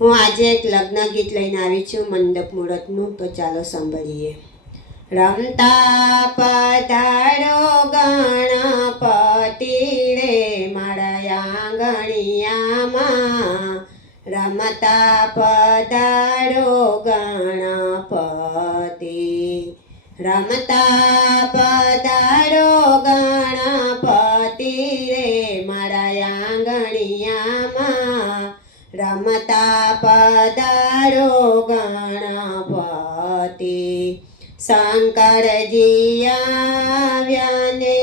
હું આજે એક લગ્ન ગીત લઈને આવી છું, મંડપ મુહૂર્તનું. તો ચાલો સાંભળીએ. રમતા પધારો ગણપતિ રે મારા આંગણિયામાં. રમતા પધારો ગણપતિ. રમતા પધારો ગણપતિ રે મારા આંગણિયામાં. રમતા પદારો ગણપતિ શંકરજી આવ્યા ને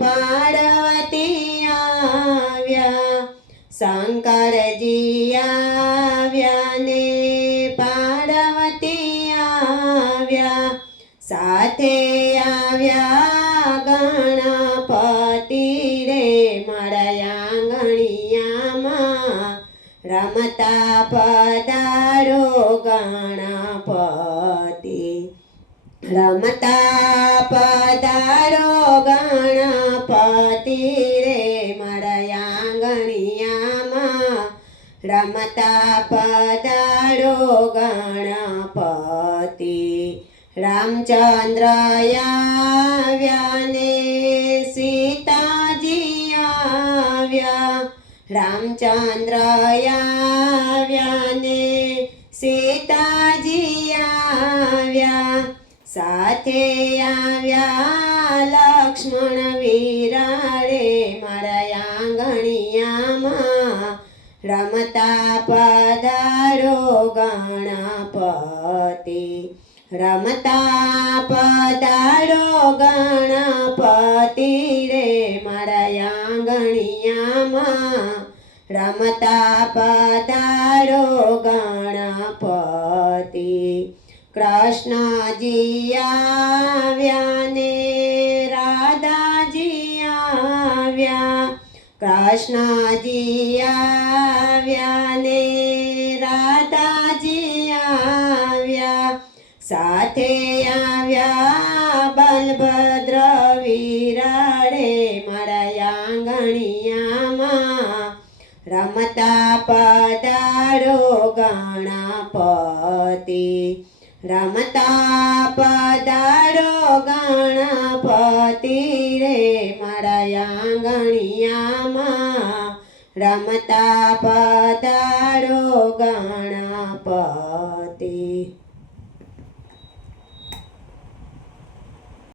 પાર્વતી આવ્યા શંકરજી આવ્યા ને પાર્વતી આવ્યા સાથે આવ્યા ગણપતિ રમતા પદારો ગણપતિ. રમતા પદારો ગણપતિ રે મળ્યા ગણિયામાં રમતા પદારો ગણપતિ. રામચંદ્ર આવ્યા રામચંદ્ર આવ્યા ને સીતાજી આવ્યા, સાથે આવ્યા લક્ષ્મણ વીરાડે મારા આંગણિયામાં રમતા પધારો ગણપતિ, રમતા પધારો ગણપતિ. રમતા પધારો ગણપતિ કૃષ્ણજી આવ્યા ને રાધાજી આવ્યા કૃષ્ણજી આવ્યા ને રાધાજી આવ્યા સાથે આવ્યા બલભદ્ર વિરાડે રમતા પધારો ગણપતિ. રમતા પધારો ગણપતિ રે મારા આંગણિયામાં રમતા પધારો ગણપતિ.